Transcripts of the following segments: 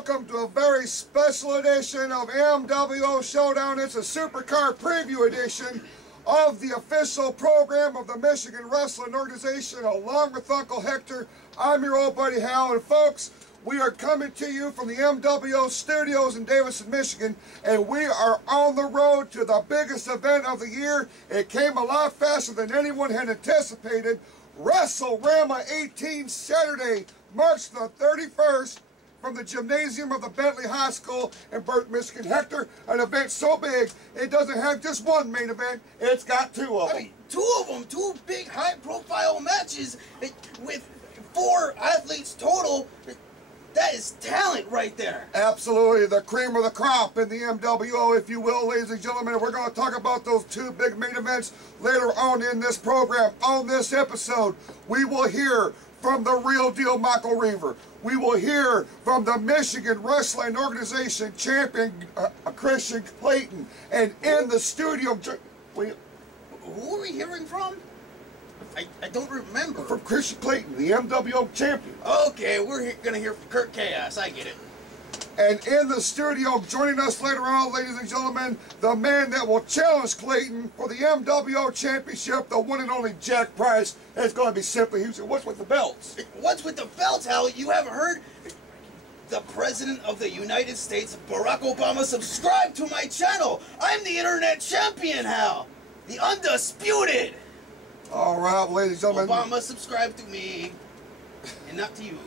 welcome to a very special edition of MWO Showdown. It's a Supercard Preview edition of the official program of the Michigan Wrestling Organization, along with Uncle Hector. I'm your old buddy Hal, and folks, we are coming to you from the MWO Studios in Davison, Michigan, and we are on the road to the biggest event of the year. It came a lot faster than anyone had anticipated. WrestleRama XVIII, Saturday, March the 31st, from the gymnasium of the Bentley High School in Burton, Michigan. Hector, an event so big, it doesn't have just one main event, it's got two of them. I mean, two big high-profile matches with 4 athletes total. That is talent right there. Absolutely, the cream of the crop in the MWO, if you will, ladies and gentlemen. We're going to talk about those 2 big main events later on in this program. On this episode, we will hear from the real deal Michael Reaver. We will hear from the Michigan Wrestling Organization champion, Christian Clayton. And in the studio... Who are we hearing from? I don't remember. From Christian Clayton, the MWO champion. Okay, we're going to hear from Kurt Chaos. I get it. And in the studio, joining us later on, ladies and gentlemen, the man that will challenge Clayton for the MWO Championship, the one and only Jack Price. It's going to be simply huge. What's with the belts? What's with the belts, Hal? You haven't heard? The President of the United States, Barack Obama, subscribed to my channel. I'm the Internet Champion, Hal. The Undisputed. All right, ladies and gentlemen. Obama subscribed to me, and not to you.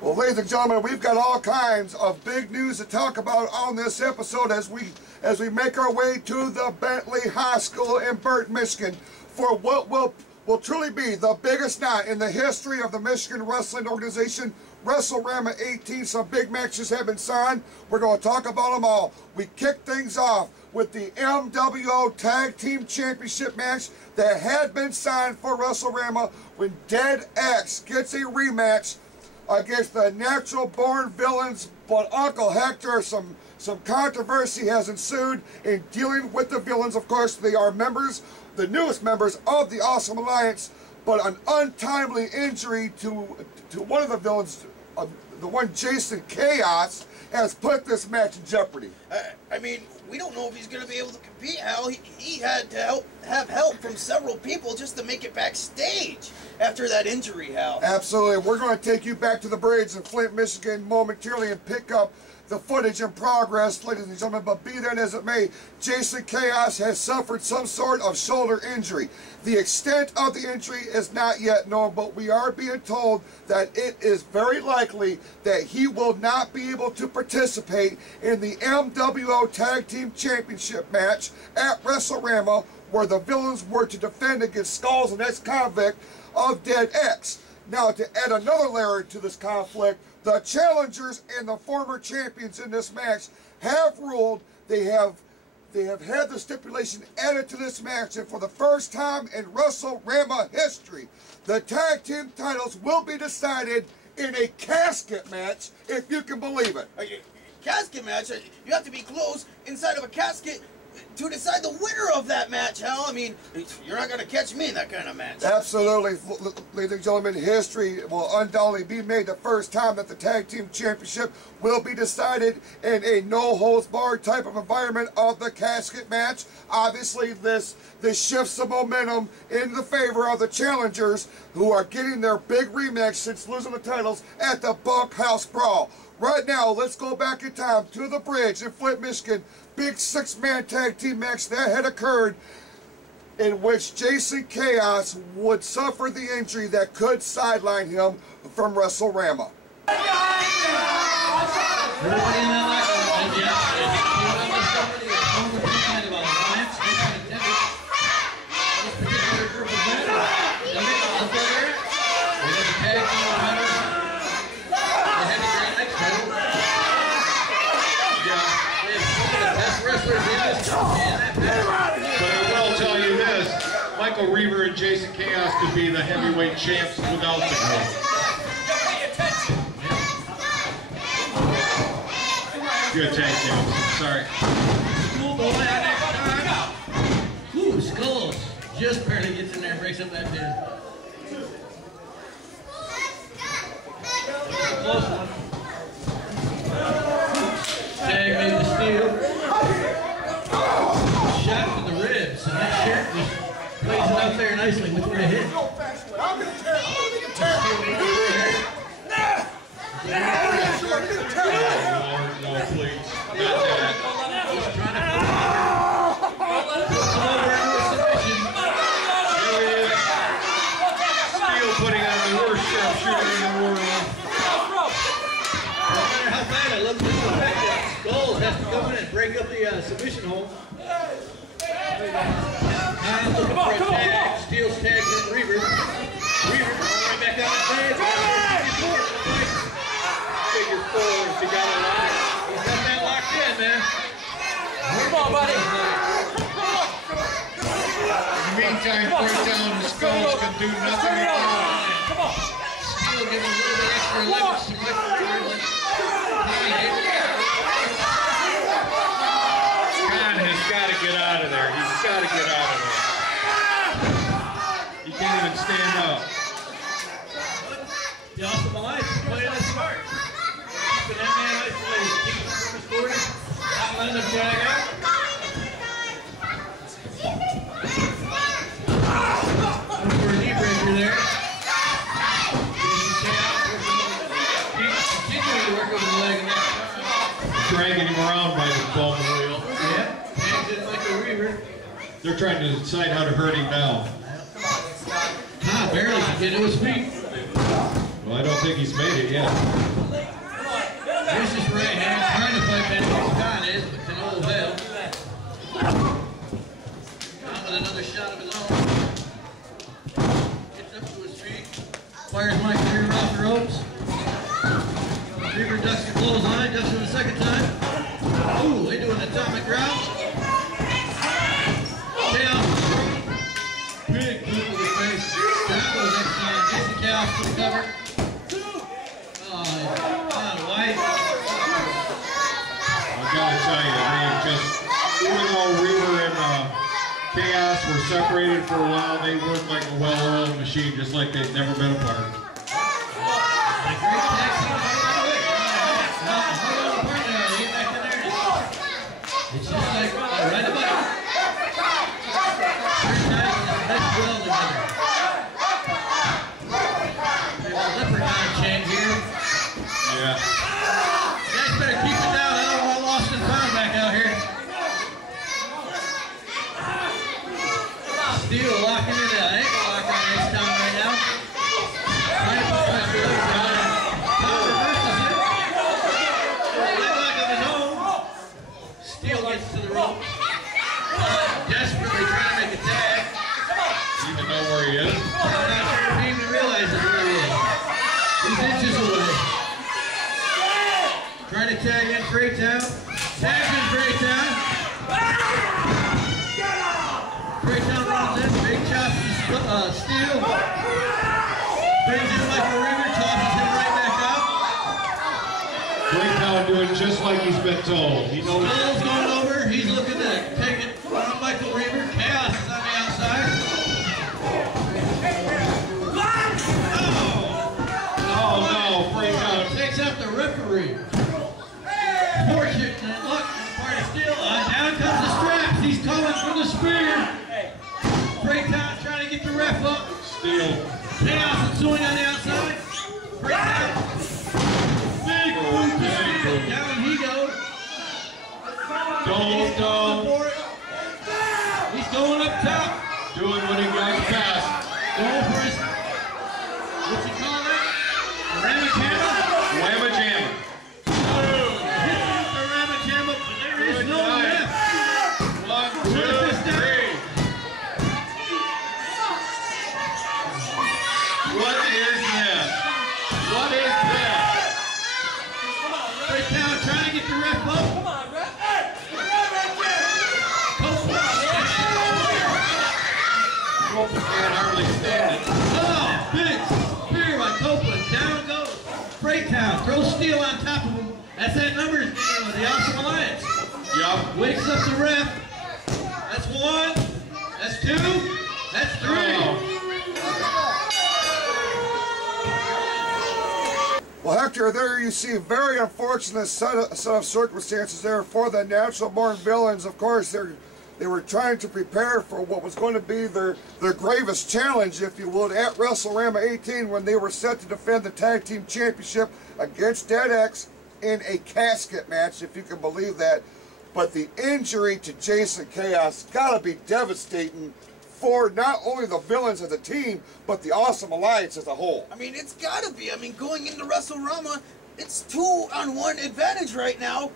Well, ladies and gentlemen, we've got all kinds of big news to talk about on this episode as we make our way to the Bentley High School in Burton, Michigan, for what will truly be the biggest night in the history of the Michigan Wrestling Organization. WrestleRama XVIII, some big matches have been signed. We're going to talk about them all. We kick things off with the MWO Tag Team Championship match that had been signed for WrestleRama when Dead X gets a rematch against the Natural Born Villains. But Uncle Hector, some controversy has ensued in dealing with the villains. Of course, they are members, the newest members of the Awesome Alliance, but an untimely injury to one of the villains, the one Jason Chaos, has put this match in jeopardy. I mean, we don't know if he's going to be able to compete, Hal. He had to have help from several people just to make it backstage after that injury, Hal. Absolutely. We're going to take you back to the bridge in Flint, Michigan momentarily and pick up the footage in progress, ladies and gentlemen. But be that as it may, Jason Chaos has suffered some sort of shoulder injury. The extent of the injury is not yet known, but we are being told that it is very likely that he will not be able to participate in the MWO Tag Team Championship match at WrestleRama, where the villains were to defend against Skulls and ex-convict of Dead X. Now, to add another layer to this conflict, the challengers and the former champions in this match have ruled. They have had the stipulation added to this match, and for the first time in WrestleRama history, the tag team titles will be decided in a casket match, if you can believe it. Casket match? You have to be close inside of a casket to decide the winner of that match, Hal. I mean, you're not going to catch me in that kind of match. Absolutely. Ladies and gentlemen, history will undoubtedly be made the first time that the Tag Team Championship will be decided in a no-holds-barred type of environment of the casket match. Obviously, this shifts the momentum in the favor of the challengers, who are getting their big rematch since losing the titles at the Bunkhouse Brawl. Right now, let's go back in time to the bridge in Flint, Michigan. Big 6-man tag team match that had occurred, in which Jason Chaos would suffer the injury that could sideline him from WrestleRama. Michael Reaver and Jason Chaos could be the heavyweight champs without the belt. Pay attention. Good tag team. Sorry. Ooh, Skulls just barely gets in there and breaks up that pin. Close one. out there nicely. Which one to hit? I'm going to tear it. No, please. Not that. He's trying to over into a submission. Here he is. Steele putting on the worst sharpshooter in the world. No matter how bad I look, this effect that Skulls has to come in and break up the submission hold. Now looking for a tag. Steele's tagged in Reaver. Reaver right back out of the Figure four if he got it locked. He's got that locked in, man. Come on, buddy. In the meantime, Fraytown and Skulls can do nothing at all. Come on. Steele giving a little bit extra leverage to Michael Reaver. Khan has got to get out of there. He's got to get out of there. He can't even stand up. The Awesome Alliance is playing that smart. Keeping that man isolated, keeping him from his corner, not letting him drag out. Looking for a knee breaker there. Continuing to work over the leg. Dragging him around by the bum wheel. Yeah, tags in Michael Reaver. They're trying to decide how to hurt him now. Ah, barely can get to his feet. Well, I don't think he's made it yet. Here's his right hand, trying to fight back against Khan is, but to no avail. Khan with another shot of his own. Gets up to his feet. Fires Michael Reaver off the ropes. Reaver ducks the clothesline, ducks it the second time. Ooh, they do an atomic drop. Chaos. Big boot with his face. Down goes X time. Jason Chaos for the cover. White. I've got to tell you, I mean, just even though Reaver and Chaos were separated for a while, they worked like a well-oiled machine, just like they've never been apart. A great tag team fight, by the way. Not apart now. They get back in there. It's just like right about it. First time they best well together. There's a leprechaun change here. Yeah. You guys better keep it down. I don't want lost and found back out here. Steele locking in an ankle lock on X Town right now. Trying to push the leg down. Town reverses it. Leg lock of his own. Steele gets to the rope. Desperately trying to make a tag. Does he even know where he is? I'm not sure if he even realizes where he is. He's inches away. Trying to tag in Fraytown. Tags in Fraytown. Fraytown runs in. Big chop to Steele. Brings in Michael Reaver. Tosses him right back out. Fraytown doing just like he's been told. He knows. Skull's going over. He's looking to take it from Michael Reaver. Chaos is on the outside. Oh no, Fraytown Takes out the referee. Fortune and luck on the part of Steele. Down comes the straps. He's calling for the spear. Fraytown trying to get the ref up. Steele. Chaos ensuing on the outside. Fraytown. Big boot to Steele. Down he goes. Don't. He's going up top. Doing what he got past. Going for his. What's he calling that? Ramajamma? Whamma jamma. The Ramajamma, but there is no ref. 1, 2, 3. What is this? What is this? Fraytown trying to get the ref up. Come on, ref. Hey! Copeland can't hardly stand it. Oh, big spear by Copeland. Down goes Fraytown. Throws Steele on top of him. That's that numbers game of the Awesome Alliance. Yup. Wakes up the ref. That's 1. That's 2. That's 3. Well, Hector, there you see a very unfortunate set of circumstances there for the natural-born villains. Of course, They were trying to prepare for what was going to be their gravest challenge, if you would, at WrestleRama XVIII, when they were set to defend the Tag Team Championship against Dead X in a casket match, if you can believe that. But the injury to Jason Chaos got to be devastating for not only the villains of the team, but the Awesome Alliance as a whole. I mean, it's got to be. I mean, going into WrestleRama, it's 2-on-1 advantage right now.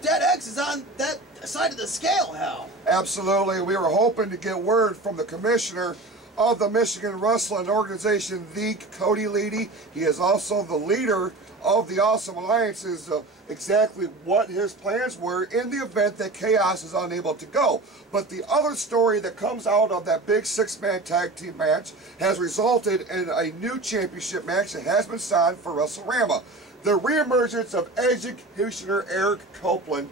Dead X is on that side of the scale, Hal. Absolutely. We were hoping to get word from the commissioner of the Michigan Wrestling Organization, the Cody Leedy. He is also the leader of the Awesome Alliance, is exactly what his plans were in the event that Chaos is unable to go. But the other story that comes out of that big 6-man tag team match has resulted in a new championship match that has been signed for WrestleRama. The reemergence of executioner Eric Copeland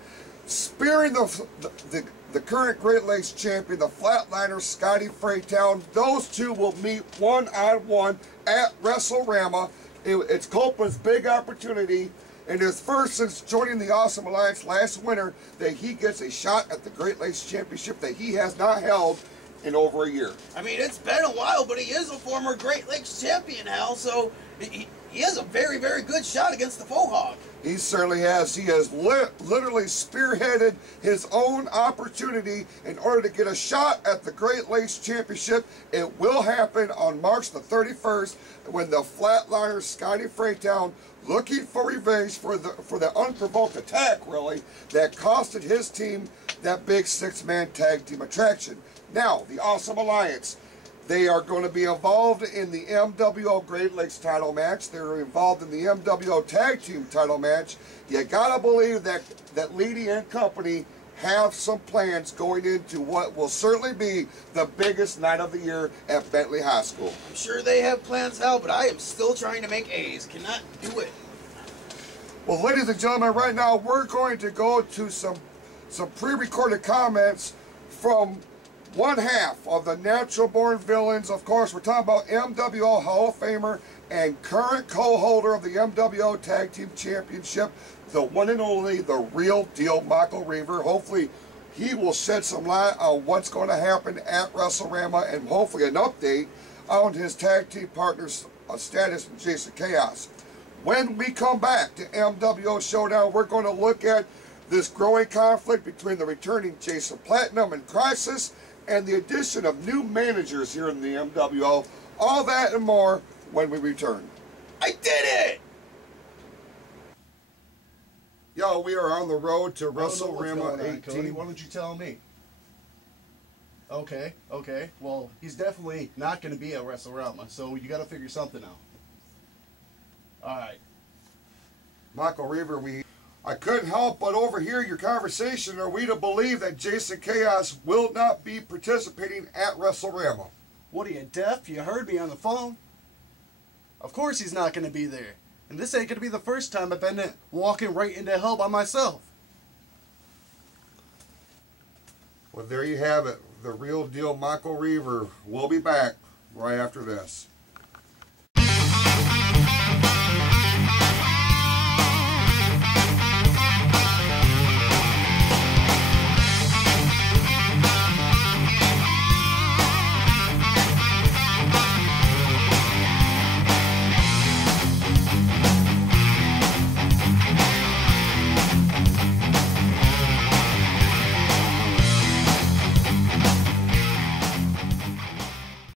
spearing the current Great Lakes champion, the Flatliner Scotty Fraytown. Those two will meet one-on-one at WrestleRama. It's Copeland's big opportunity, and his first since joining the Awesome Alliance last winter, that he gets a shot at the Great Lakes Championship that he has not held in over a year. I mean, it's been a while, but he is a former Great Lakes champion, Hal, so he has a very, very good shot against the Faux Hawk. He certainly has. He has literally spearheaded his own opportunity in order to get a shot at the Great Lakes Championship. It will happen on March the 31st when the Flatliner Scotty Fraytown, looking for revenge for the unprovoked attack, really, that costed his team that big 6-man tag team attraction. Now, the Awesome Alliance. They are going to be involved in the MWO Great Lakes title match. They're involved in the MWO Tag Team title match. You gotta believe that Leedy and company have some plans going into what will certainly be the biggest night of the year at Bentley High School. I'm sure they have plans, Hal, but I am still trying to make A's. Cannot do it. Well, ladies and gentlemen, right now we're going to go to some pre-recorded comments from one half of the Natural Born Villains. Of course, we're talking about MWO Hall of Famer and current co-holder of the MWO Tag Team Championship, the one and only, the real deal, Michael Reaver. Hopefully, he will shed some light on what's going to happen at WrestleRama, and hopefully an update on his tag team partner's status with Jason Chaos. When we come back to MWO Showdown, we're going to look at this growing conflict between the returning Jason Platinum and Crisis, and the addition of new managers here in the MWO. All that and more when we return. I did it! Yo, we are on the road to WrestleRama Cody, 18. why don't you tell me? Okay. Well, he's definitely not going to be at WrestleRama, so you got to figure something out. All right. Michael Reaver, I couldn't help but overhear your conversation. Are we to believe that Jason Chaos will not be participating at WrestleRama? What are you, deaf? You heard me on the phone. Of course he's not going to be there. And this ain't going to be the first time I've been walking right into hell by myself. Well, there you have it. The real deal, Michael Reaver, will be back right after this.